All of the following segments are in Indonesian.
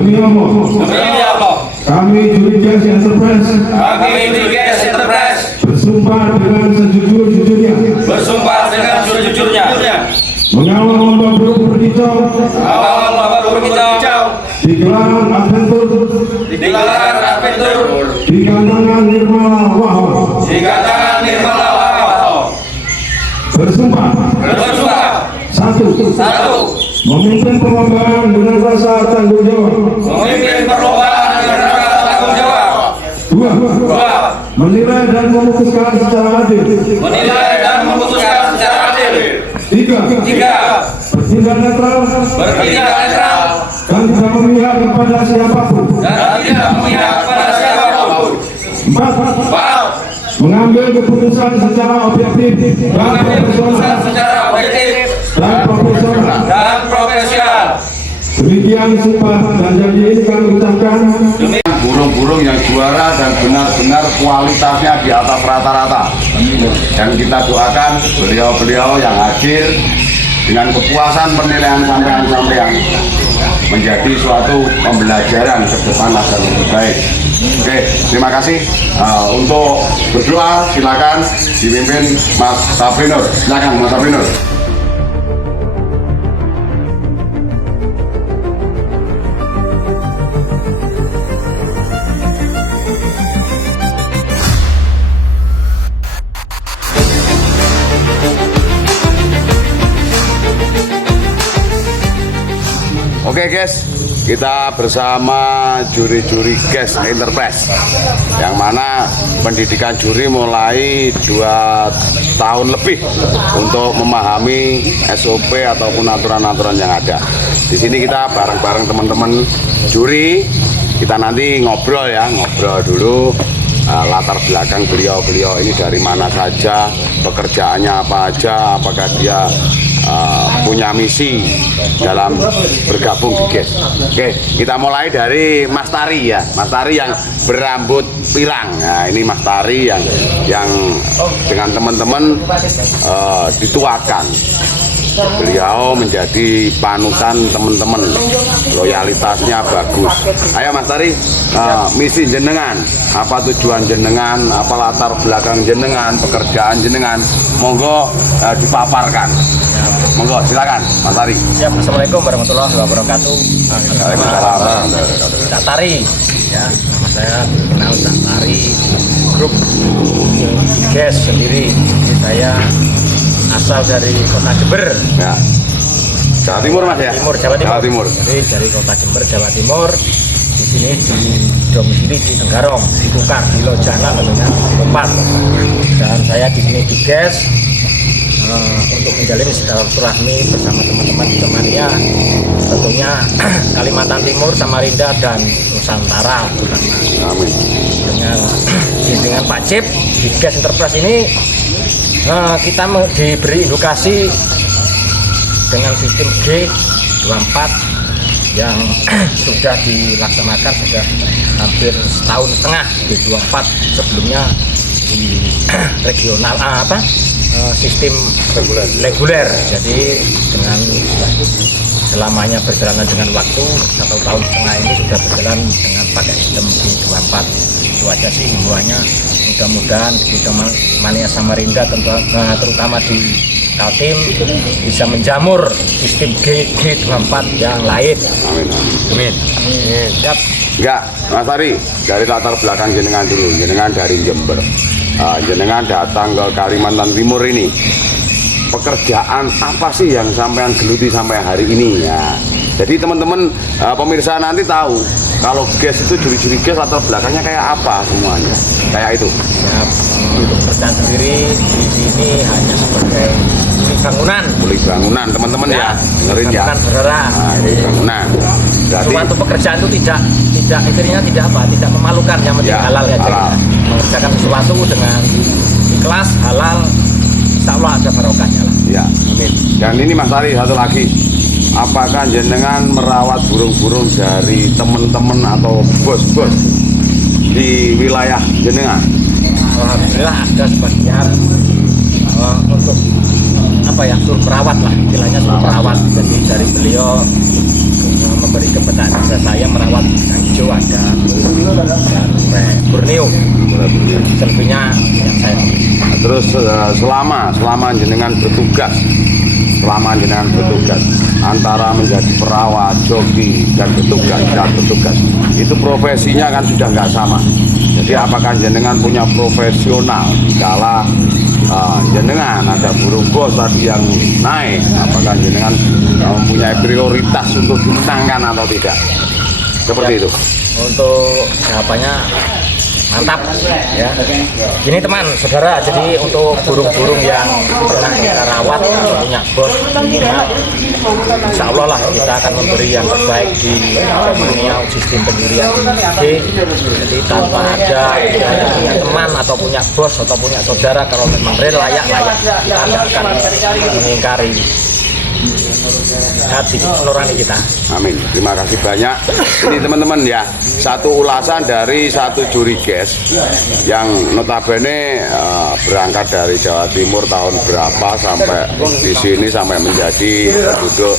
Demi Allah. Demi Allah. Kami Jurigas Enterprise. Kami Jurigas Enterprise. Bersumpah dengan sejujur-jujurnya. Bersumpah dengan sejujurnya. Mengawal lomba burung berkicau. Mengawal lomba burung berkicau. Di gelaran adventur. Di gelaran adventur. Di kandangan Nirmala Wahab. Di kandangan Nirmala Wahab. Bersumpah. Bersumpah. Satu. Memimpin perlombaan dengan rasa tanggung jawab. Memimpin perlombaan dengan rasa tanggung jawab. Dua. Menilai dan memutuskan secara adil. Menilai dan memutuskan secara adil. Tiga. Bertindak netral. Bertindak netral. Dan tidak memihak kepada siapapun. Dan tidak memihak kepada siapapun. Empat. Mengambil keputusan secara objektif dan profesional. Demikian sumpah dan janji ini kami ucapkan. Burung-burung yang juara dan benar-benar kualitasnya di atas rata-rata. Dan kita doakan beliau-beliau yang hadir dengan kepuasan penilaian sampean-sampean menjadi suatu pembelajaran ke depan agar lebih baik. Oke, terima kasih. Untuk berdoa silakan dipimpin Mas Saprinur. Silakan Mas Saprinur. Oke guys, kita bersama juri-juri Gas Enterprise yang mana pendidikan juri mulai 2 tahun lebih untuk memahami SOP ataupun aturan-aturan yang ada. Di sini kita bareng-bareng teman-teman juri, kita nanti ngobrol dulu latar belakang beliau-beliau ini dari mana saja, pekerjaannya apa aja, apakah dia punya misi dalam bergabung di GES. Oke, kita mulai dari Mas Tari ya, Mas Tari yang berambut pirang. Nah, ini Mas Tari yang dengan teman-teman dituakan. Beliau menjadi panutan teman-teman, loyalitasnya bagus. Ayo Mas Tari, misi jenengan, apa tujuan jenengan, apa latar belakang jenengan, pekerjaan jenengan, monggo dipaparkan. Monggo silakan Mas Tari. Siap. Assalamualaikum warahmatullahi wabarakatuh. Waalaikumsalam. Cak Tari, ya, nama saya dikenal Cak Tari, grup GES sendiri. Ini saya asal dari kota Jember. Ya. Jawa Timur Mas ya? Jawa Timur. Jadi dari kota Jember, Jawa Timur. Di sini di domisili di Tenggarong, di Kukar, di Lojana tentunya, tempat. Dan saya di sini di GES untuk menjalin silaturahmi bersama teman-teman di temannya, tentunya Kalimantan Timur, Samarinda dan Nusantara. Amin. Dengan Pak Cip di GES Enterprise ini kita diberi edukasi dengan sistem G24 yang sudah dilaksanakan sudah hampir setahun setengah. G24 sebelumnya di regional sistem reguler. Jadi dengan selamanya berjalan dengan waktu 1 tahun setengah ini sudah berjalan dengan pakai sistem G24. Itu aja sih himbauannya. Mudah-mudahan di Mania Samarinda terutama di Kaltim bisa menjamur sistem G24 yang lain. Amin. Siap. Enggak, Mas Tari, dari latar belakang jenengan dulu. Jenengan dari Jember. Jenengan datang ke Kalimantan Timur ini. Pekerjaan apa sih yang sampean geluti sampai hari ini ya? Jadi teman-teman pemirsa nanti tahu kalau GES itu juri-juri GES latar belakangnya kayak apa semuanya. Kayak itu. Ya, untuk pekerjaan sendiri di sini hanya sebagai kuli bangunan teman-teman ya, dengerin ya. Saudara. Kuli bangunan. Berarti suatu pekerjaan itu tidak intinya tidak memalukan, yang penting ya, halal ya. Halal. Mengerjakan sesuatu dengan ikhlas, halal, insya Allah ada barokahnya lah. Ya. Amin. Dan ini Mas Tari satu lagi. Apakah jenengan merawat burung-burung dari teman-teman atau bos-bos di wilayah jenengan? Alhamdulillah ada sebagian untuk suruh perawat lah, istilahnya suruh perawat. Jadi dari beliau memberi kepetaan saya merawat hijau ada dan Borneo. Selebihnya yang saya. Terus selama jenengan bertugas antara menjadi perawat, joki dan bertugas itu profesinya kan sudah nggak sama. Jadi apakah jenengan punya profesional kala jenengan ada burung bos tadi yang naik, apakah jenengan mempunyai prioritas untuk dimenangkan atau tidak? Seperti itu. Untuk jawabannya mantap ya. Gini teman, saudara, jadi untuk burung-burung yang pernah kita rawat punya bos, insya Allah lah kita akan memberi yang terbaik di dunia sistem pendirian ini. Jadi tanpa ada punya teman atau punya bos atau punya saudara, kalau memang layak kita tidak akan mengingkari hati nurani kita. Amin. Terima kasih banyak. Ini teman-teman ya, satu ulasan dari satu juri gas yang notabene berangkat dari Jawa Timur tahun berapa sampai di sini sampai menjadi penduduk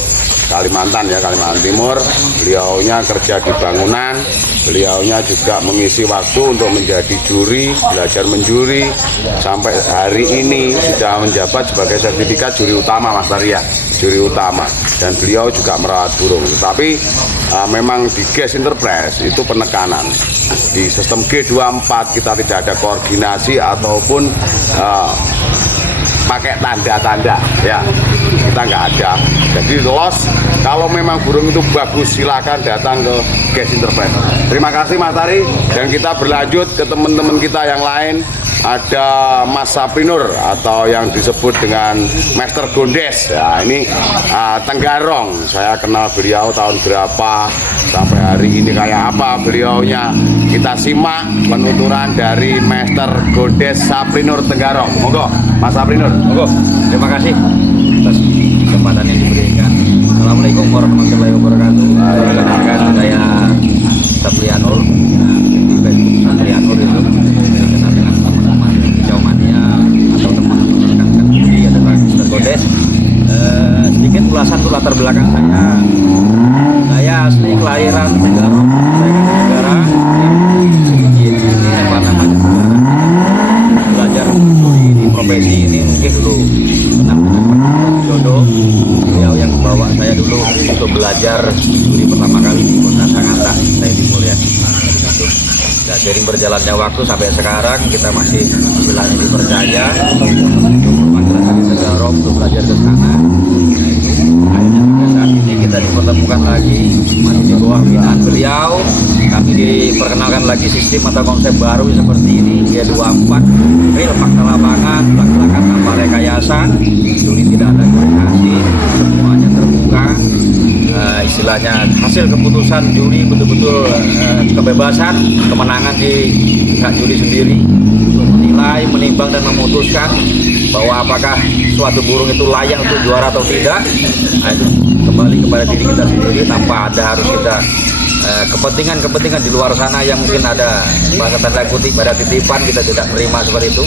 Kalimantan ya, Kalimantan Timur. Beliaunya kerja di bangunan, beliaunya juga mengisi waktu untuk menjadi juri, belajar menjuri sampai hari ini sudah menjabat sebagai sertifikat juri utama Mas Taria, juri utama, dan beliau juga merawat burung. Tapi memang di Gas Enterprise itu penekanan di sistem G24 kita tidak ada koordinasi ataupun pakai tanda-tanda ya, kita nggak ada. Jadi los, kalau memang burung itu bagus silakan datang ke Gas Enterprise. Terima kasih Mas Tari, dan kita berlanjut ke teman-teman kita yang lain. Ada Mas Saprinur atau yang disebut dengan Master Gondes ya, ini Tenggarong. Saya kenal beliau tahun berapa sampai hari ini kayak apa beliaunya. Kita simak penuturan dari Master Gondes Saprinur Tenggarong. Monggo Mas Saprinur. Monggo. Terima kasih atas kesempatan yang diberikan. Assalamualaikum warahmatullahi wabarakatuh. Perkenalkan saya Saprianur. Saprianur itu dikenal dengan teman-teman Hijau Mania atau teman-teman rekan-rekan juri adalah Mr. Gondes. Sedikit ulasan untuk latar belakang saya. Saya asli kelahiran Tenggarong, negara. Ini apa namanya? Belajar juri di profesi ini mungkin dulu pernah jodoh. Beliau yang membawa saya dulu untuk belajar juri pertama kali di Kota Sangatta, saya Timur ya. Nah, sering berjalannya waktu sampai sekarang kita masih istilahnya dipercaya untuk panggilan di Tenggarong untuk belajar ke sana. Akhirnya sampai saat ini kita dipertemukan lagi masih di bawah binaan beliau. Kami diperkenalkan lagi sistem atau konsep baru seperti ini, G24, real fakta lapangan, belak-belakan tanpa rekayasa, juri tidak ada koordinasi, semuanya terbuka. Istilahnya hasil keputusan juri betul-betul kebebasan, kemenangan di pihak juri sendiri untuk menilai, menimbang dan memutuskan bahwa apakah suatu burung itu layak untuk juara atau tidak. Nah, itu kembali kepada diri kita sendiri tanpa ada harus kita kepentingan-kepentingan di luar sana yang mungkin ada bahasa tanda kutip pada titipan, kita tidak menerima seperti itu.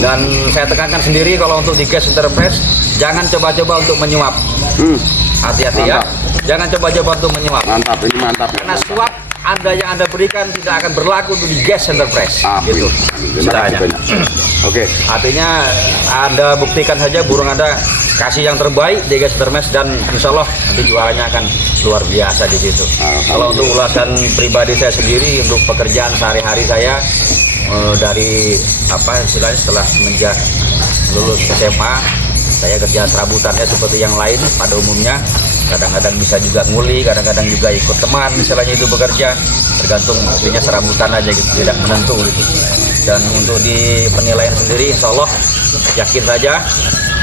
Dan saya tekankan sendiri kalau untuk di Gas Enterprise jangan coba-coba untuk menyuap. Hati-hati ya, jangan coba-coba untuk menyuap. Mantap, ini mantap. Karena suap yang Anda berikan tidak akan berlaku untuk di Gas Enterprise. Gitu. Istilahnya. Oke. Artinya Anda buktikan saja burung Anda kasih yang terbaik di Gas Enterprise dan insya Allah nanti juaranya akan luar biasa di situ. Kalau untuk ulasan pribadi saya sendiri, untuk pekerjaan sehari-hari saya dari apa istilahnya setelah semenjak lulus SMA, saya kerja serabutannya seperti yang lain pada umumnya. Kadang-kadang bisa juga nguli, kadang-kadang juga ikut teman misalnya itu bekerja, tergantung artinya serabutan aja gitu, tidak menentu gitu. Dan untuk di penilaian sendiri insya Allah yakin saja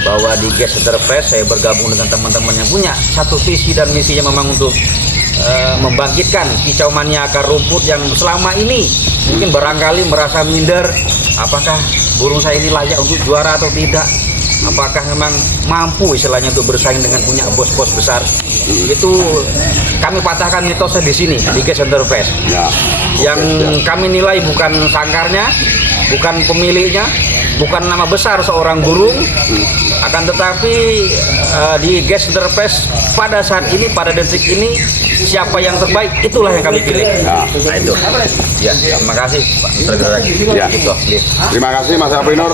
bahwa di Gas Enterprise saya bergabung dengan teman-teman yang punya satu visi dan misinya memang untuk membangkitkan kicau mania akar rumput yang selama ini mungkin barangkali merasa minder, apakah burung saya ini layak untuk juara atau tidak, apakah memang mampu istilahnya untuk bersaing dengan punya bos-bos besar. Itu kami patahkan mitosnya di sini di Gas Enterprise ya. Yang kami nilai bukan sangkarnya, bukan pemiliknya, bukan nama besar seorang burung, Akan tetapi di Gas Enterprise pada saat ini, pada detik ini, siapa yang terbaik itulah yang kami pilih. Nah itu. Ya, terima kasih Pak Menteri. Ya. Gitu. Terima kasih Mas Aprinur.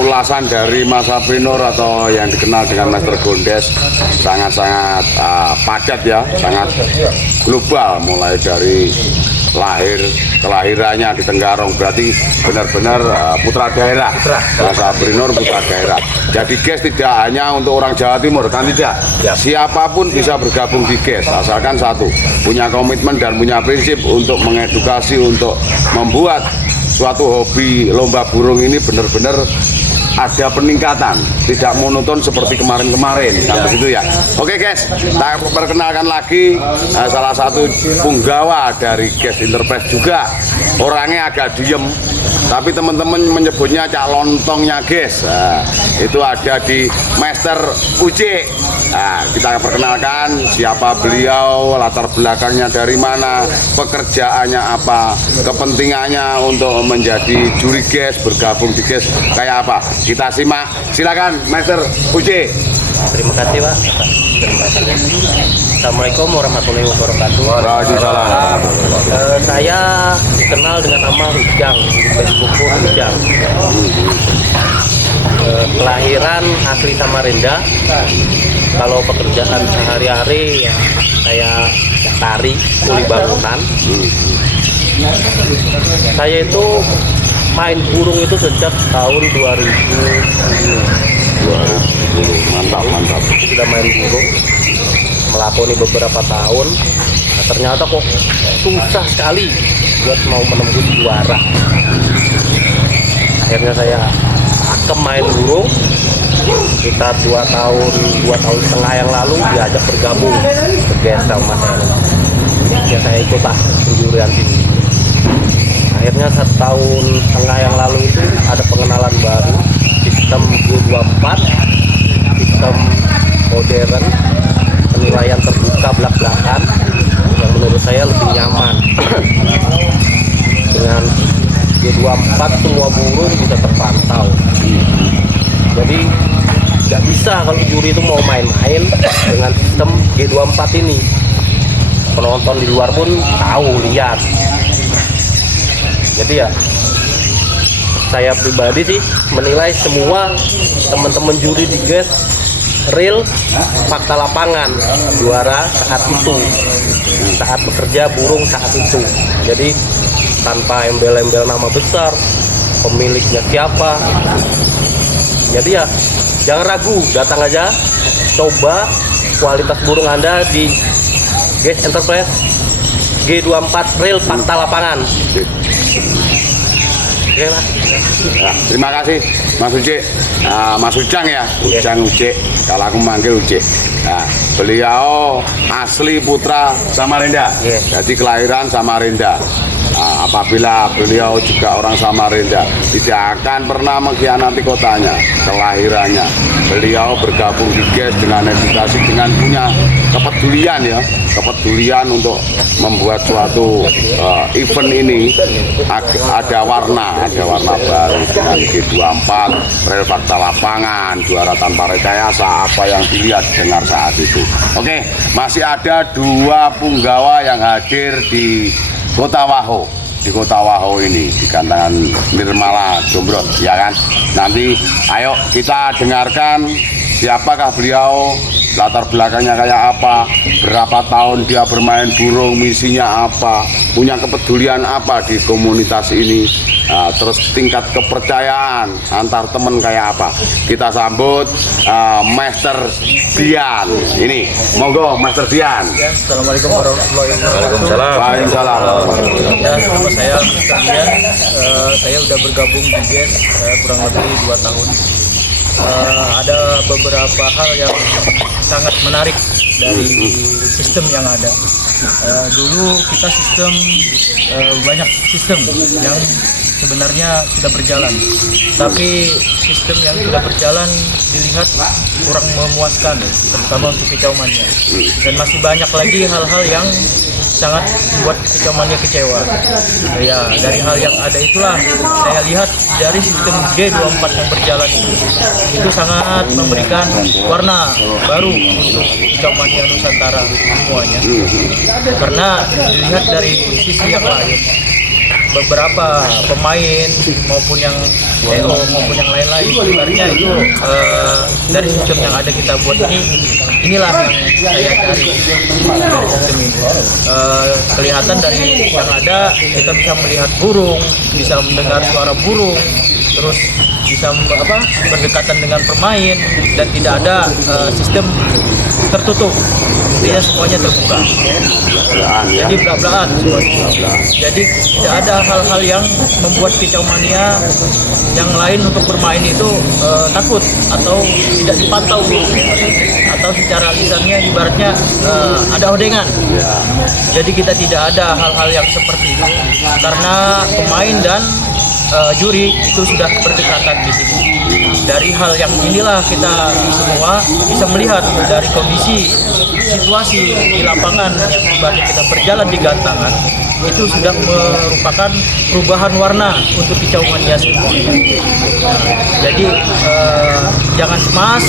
Ulasan dari Mas Aprinur atau yang dikenal dengan Master Gondes sangat-sangat padat ya, sangat global, mulai dari kelahirannya di Tenggarong, berarti benar-benar putra daerah. Mas Aprinur putra daerah. Jadi GES tidak hanya untuk orang Jawa Timur, kan tidak. Ya. Siapapun bisa bergabung di GES, asalkan satu, punya komitmen dan punya prinsip untuk mengedukasi, untuk membuat suatu hobi lomba burung ini benar-benar ada peningkatan, tidak monoton seperti kemarin-kemarin, kan begitu ya. Oke guys, saya perkenalkan lagi salah satu punggawa dari Gas Enterprise juga. Orangnya agak diem, tapi teman-teman menyebutnya Cak Lontongnya guys. Nah, itu ada di Master UC. Nah, kita perkenalkan siapa beliau, latar belakangnya dari mana, pekerjaannya apa, kepentingannya untuk menjadi juri GES, bergabung di GES kayak apa. Kita simak, silakan Master UC. Terima kasih Pak. Assalamualaikum warahmatullahi wabarakatuh. Waalaikumsalam. Saya dikenal dengan nama Ujang, di Facebook pun Ujang. Kelahiran asli Samarinda. Kalau pekerjaan sehari-hari ya kayak tari, kuli bangunan. Saya itu main burung itu sejak tahun 2010. Mantap. Sudah main burung, melakoni beberapa tahun. Nah, ternyata kok susah sekali buat mau menembus juara. Akhirnya saya akem main burung. Kita 2 tahun setengah yang lalu diajak bergabung ke GES sama saya. Ya saya ikutlah penjurian sini. Akhirnya 1 tahun setengah yang lalu itu ada pengenalan baru, sistem G24, sistem modern, penilaian terbuka belak-belakan yang menurut saya lebih nyaman. Dengan G24 semua burung bisa terpantau. Jadi nggak bisa kalau juri itu mau main-main dengan sistem G24 ini. Penonton di luar pun tahu, lihat. Jadi ya saya pribadi sih menilai semua teman-teman juri di GES real, fakta lapangan, juara saat itu, saat bekerja burung saat itu. Jadi tanpa embel-embel nama besar, pemiliknya siapa. Jadi ya jangan ragu, datang aja, coba kualitas burung Anda di Gas Enterprise G24 real fakta lapangan. Oke lah. Ya, terima kasih Mas Uce, Mas Ujang ya, Ujang Uce, kalau aku manggil Uce. Nah, beliau asli putra Samarinda, jadi kelahiran Samarinda. Nah, apabila beliau juga orang Samarinda, tidak akan pernah mengkhianati kotanya, kelahirannya. Beliau bergabung di GES dengan edukasi, dengan punya kepedulian ya, kepedulian untuk membuat suatu event ini ada warna baru dengan G24, rel fakta lapangan, juara tanpa rekayasa, apa yang dilihat dengar saat itu. Oke, masih ada 2 punggawa yang hadir di Kota Waho, di Kota Waho ini, di Kandangan Nirmala Jombron, ya kan? Nanti ayo kita dengarkan siapakah beliau, latar belakangnya kayak apa, berapa tahun dia bermain burung, misinya apa, punya kepedulian apa di komunitas ini, terus tingkat kepercayaan antar teman kayak apa. Kita sambut Master Dian. Ini, monggo Master Dian. Ya, Assalamualaikum warahmatullahi wabarakatuh. Waalaikumsalam. Ya, nama saya Master Dian. Saya udah bergabung di GES kurang lebih 2 tahun. Ada beberapa hal yang sangat menarik dari sistem yang ada. Dulu kita sistem banyak sistem yang sebenarnya sudah berjalan, tapi sistem yang sudah berjalan dilihat kurang memuaskan, terutama untuk kicauannya. Dan masih banyak lagi hal-hal yang sangat membuat Kicau Mania kecewa. Ya, dari hal yang ada itulah saya lihat dari sistem G24 yang berjalan itu sangat memberikan warna baru untuk Kicau Mania Nusantara semuanya. Karena dilihat dari sisi yang lain, beberapa pemain maupun yang PO maupun yang lain-lain sebenarnya itu dari sistem yang ada kita buat inilah yang saya cari dari sistem ini. Kelihatan dari yang ada kita bisa melihat burung, bisa mendengar suara burung, terus bisa berdekatan dengan pemain dan tidak ada sistem tertutup, intinya semuanya terbuka. Jadi belak-belakan semuanya. Jadi tidak ada hal-hal yang membuat Kicau Mania yang lain untuk bermain itu takut atau tidak dipantau, atau secara lisannya ibaratnya ada odengan. Jadi kita tidak ada hal-hal yang seperti itu karena pemain dan juri itu sudah berdekatan di sini. Dari hal yang inilah kita semua bisa melihat dari kondisi situasi di lapangan yang ibaratnya kita berjalan di gantangan itu sudah merupakan perubahan warna untuk Kicau Mania sendiri. Jadi jangan cemas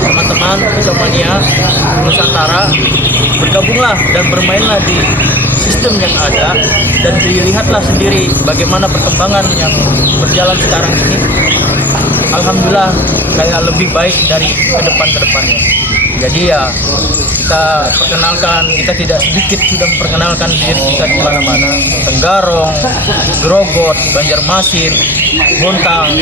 teman-teman Kicau Mania Nusantara, bergabunglah dan bermainlah di sistem yang ada dan dilihatlah sendiri bagaimana perkembangan yang berjalan sekarang ini. Alhamdulillah kayak lebih baik dari ke depannya. Jadi ya kita perkenalkan, kita tidak sedikit sudah memperkenalkan diri kita di mana-mana. Tenggarong, Grogot, Banjarmasin, Bontang,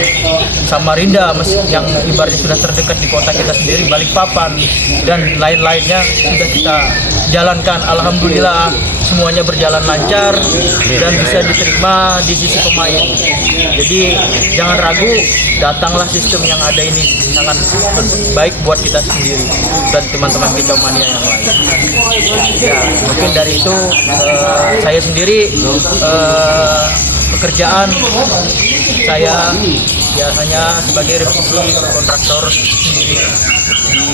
Samarinda yang ibaratnya sudah terdekat di kota kita sendiri, Balikpapan dan lain-lainnya sudah kita jalankan. Alhamdulillah semuanya berjalan lancar dan bisa diterima di sisi pemain. Jadi jangan ragu, datanglah sistem yang ada ini sangat baik buat kita sendiri dan teman-teman Kicau Mania yang lain. Ya, mungkin dari itu saya sendiri pekerjaan saya biasanya sebagai revisi kontraktor sendiri di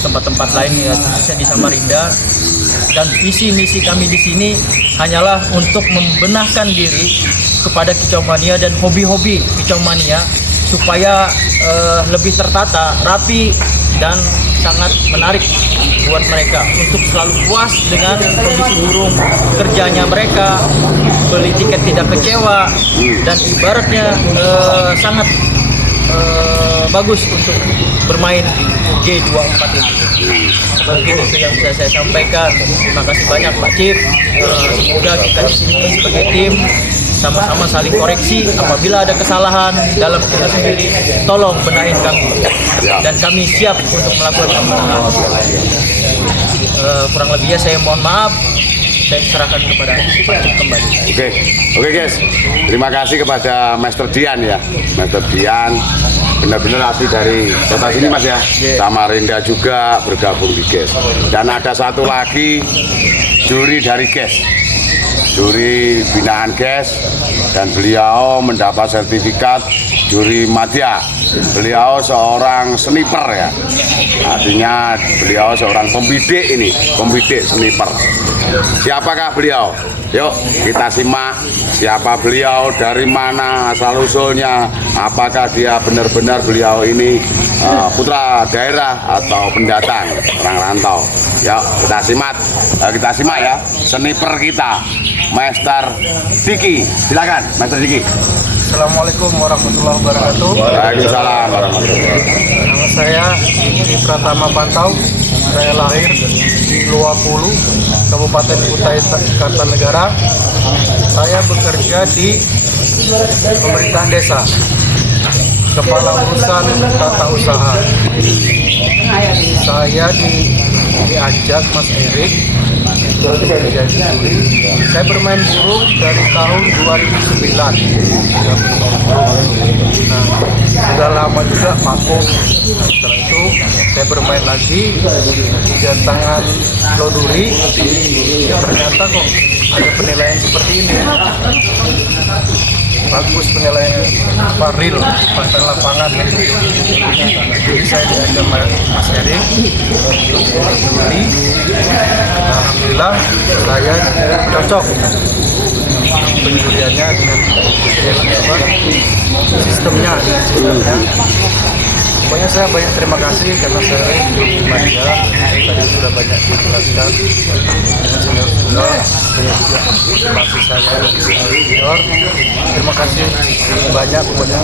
tempat-tempat lain ya, khususnya di Samarinda. Dan visi misi kami di sini hanyalah untuk membenahkan diri kepada Kicau Mania dan hobi-hobi Kicau Mania supaya lebih tertata, rapi dan sangat menarik buat mereka untuk selalu puas dengan kondisi burung kerjanya mereka, beli tiket tidak kecewa dan ibaratnya sangat bagus untuk bermain di G24 ini. Mungkin itu yang bisa saya sampaikan. Terima kasih banyak Pak Cip. Semoga kita di sini sebagai tim sama-sama saling koreksi apabila ada kesalahan dalam kita sendiri, tolong benahin kami dan kami siap untuk melakukan pembenahan. Kurang lebihnya saya mohon maaf, saya serahkan kepada Pak Cip kembali. Oke guys, terima kasih kepada Master Dian ya, Master Dian benar-benar asli dari kota sini Mas ya, Samarinda juga bergabung di GES. Dan ada satu lagi juri dari GES, juri binaan GES, dan beliau mendapat sertifikat juri madya. Beliau seorang sniper ya, artinya beliau seorang pembidik ini, pembidik sniper. Siapakah beliau? Yuk kita simak siapa beliau, dari mana asal usulnya, apakah dia benar-benar beliau ini putra daerah atau pendatang, orang rantau. Yuk kita simak ya, sniper kita Master Diki. Silakan Master Diki. Assalamualaikum warahmatullahi wabarakatuh. Waalaikumsalam warahmatullahi wabarakatuh. Nama saya Diki Pratama Pantau. Saya lahir di Luapulu, Kabupaten Kutai Kartanegara. Saya bekerja di pemerintahan desa, kepala urusan tata usaha. Saya diajak Mas Erik jadi juri. Saya bermain burung dari tahun 2009. Nah, sudah lama juga vakum. Setelah itu saya bermain lagi di gantangan Loduri. Ternyata kok ada penilaian seperti ini. Bagus penilaian real pasang lapangan. Jadi saya diajak Mas Erik untuk juri. Alhamdulillah alhamdulillah saya cocok penjuriannya dengan sistemnya. Pokoknya saya banyak terima kasih karena saya di media tadi sudah banyak dijelaskan senior, banyak juga motivasi saya senior. Terima kasih banyak pokoknya,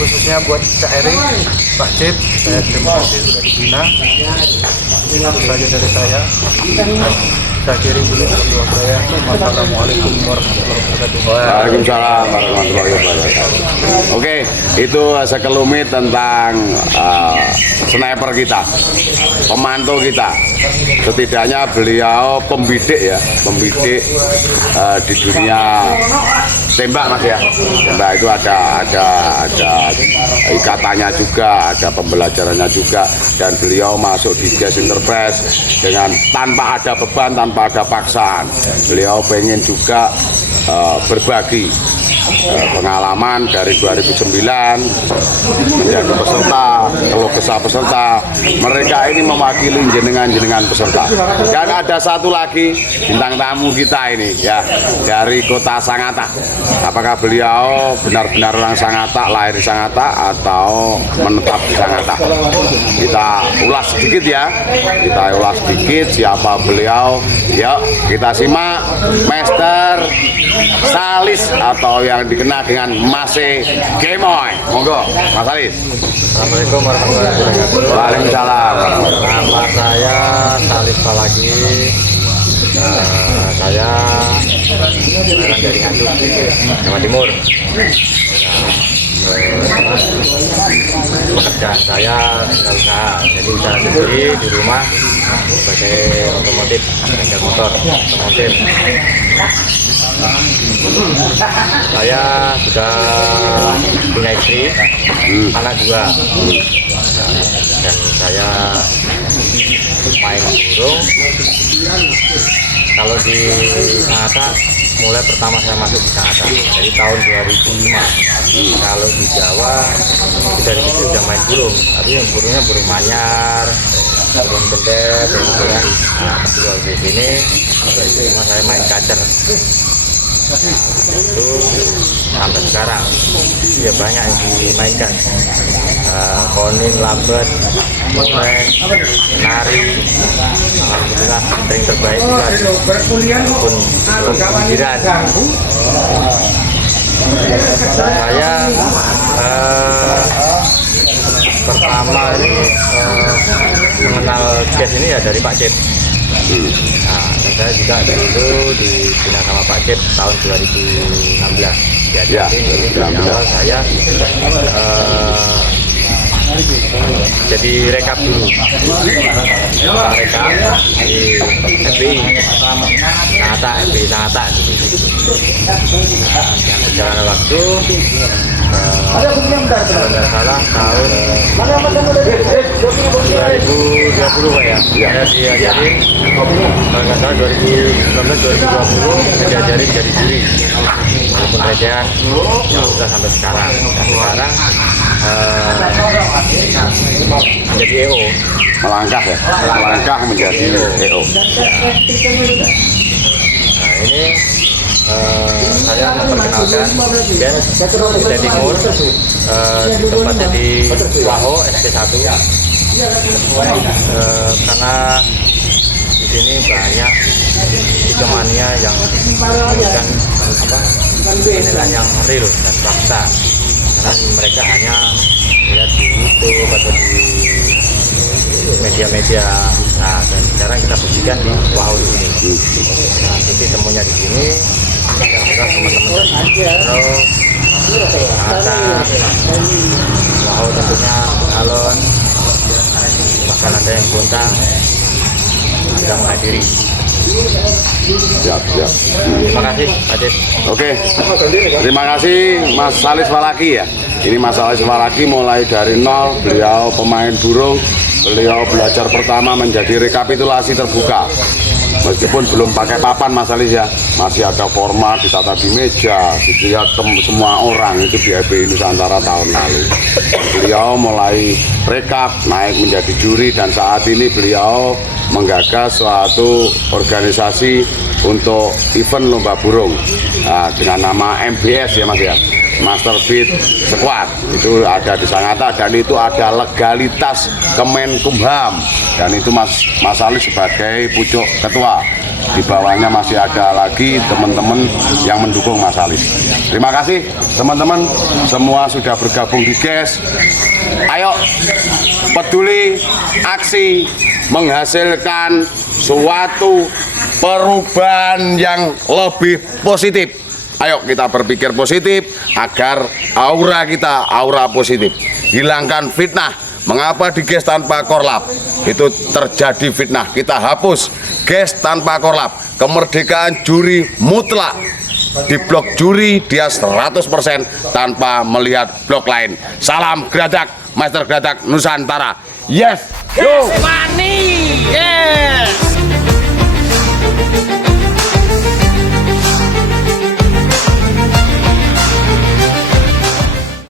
khususnya buat Kak Eri, Pak Cip, saya terima kasih sudah dibina. Itu saja dari saya. Saya kirim dulu doa saya. Wassalamualaikum warahmatullahi wabarakatuh. Waalaikumsalam warahmatullahi wabarakatuh. Oke, itu sekelumit tentang sniper kita, pemantau kita. Setidaknya beliau pembidik ya, pembidik di dunia tembak mas ya. Tembak itu ada ikatannya juga, ada pembelajarannya juga, dan beliau masuk di Gas Interpres dengan tanpa ada beban, tanpa ada paksaan. Beliau pengen juga berbagi pengalaman dari 2009 menjadi peserta, keluh kesah peserta. Mereka ini mewakili jenengan peserta. Dan ada satu lagi bintang tamu kita ini ya, dari kota Sangatta. Apakah beliau benar-benar orang Sangatta, lahir di Sangatta atau menetap di Sangatta? Kita ulas sedikit ya, kita ulas sedikit siapa beliau. Yuk kita simak Master Salis atau yang dikenal dengan Mase Gemoy. Monggo Mas Salis. Assalamualaikum warahmatullahi wabarakatuh. Waalaikumsalam. Nama saya Salis Palagi. Saya dari Nganjuk, Jawa Timur. Pekerjaan saya usaha, jadi usaha sendiri di rumah sebagai otomotif, bengkel motor otomotif. Saya sudah punya istri, anak 2, dan saya main burung. Kalau di Sangatta, mulai pertama saya masuk di Sangatta dari tahun 2005. Kalau di Jawa dari kecil sudah main burung, tapi yang burungnya burung manyar, burung kendet, burung. Nah, kalau di sini saya main kacer. Itu sampai sekarang ya banyak yang dimainkan, konin, lambat, mulai nari. Alhamdulillah sering terbaik pun pinggiran. Saya pertama ini mengenal gas ini ya dari Pak Cip. Nah, saya juga dari itu dibina sama Pak Cip tahun 2016. Jadi dari awal saya jadi rekap dulu, rekap di FPI Sangatta, FPI Sangatta. Yang berjalan waktu kalau nggak salah tahun 2020 Pak ya, saya diajarin kalau nggak salah 2019-2020 saya diajarin jadi juri walaupun recehan yang sudah sampai sekarang. Dan sekarang menjadi EO, Melangkah ya, melangkah menjadi EO. Nah ini saya memperkenalkan Gas di Timur, tempatnya di Waho SP1, karena di sini banyak hijomania yang memberikan penilaian yang real dan fakta, karena mereka hanya lihat di YouTube atau di media-media. Nah, dan sekarang kita buktikan di Waho di sini. Nah, titik temunya di sini. Semoga teman-teman dari Sangatta, Waho tentunya, Alon, bahkan ada yang Bontang sudah menghadiri. Siap. Terima kasih Pak Cip. Oke, terima kasih Mas Salis Palagi ya. Ini Mas Salis Palagi mulai dari nol, beliau pemain burung, beliau belajar pertama menjadi rekapitulasi terbuka. Meskipun belum pakai papan Mas Alis ya, masih ada format ditata di meja, dilihat semua orang itu di FPI Nusantara tahun lalu. Beliau mulai rekap naik menjadi juri dan saat ini beliau menggagas suatu organisasi untuk event lomba burung dengan nama MBS ya Mas ya, Master Beat Squad. Itu ada di Sangatta dan itu ada legalitas Kemenkumham dan itu Mas Alis sebagai pucuk ketua. Di bawahnya masih ada lagi teman-teman yang mendukung Mas Alis. Terima kasih teman-teman, semua sudah bergabung di GES. Ayo peduli, aksi menghasilkan suatu perubahan yang lebih positif. Ayo kita berpikir positif agar aura kita aura positif. Hilangkan fitnah. Mengapa di GES tanpa korlap? Itu terjadi fitnah. Kita hapus GES tanpa korlap. Kemerdekaan juri mutlak. Di blok juri dia 100% tanpa melihat blok lain. Salam Geradak, Master Geradak Nusantara. Yes, yo. Money, yes.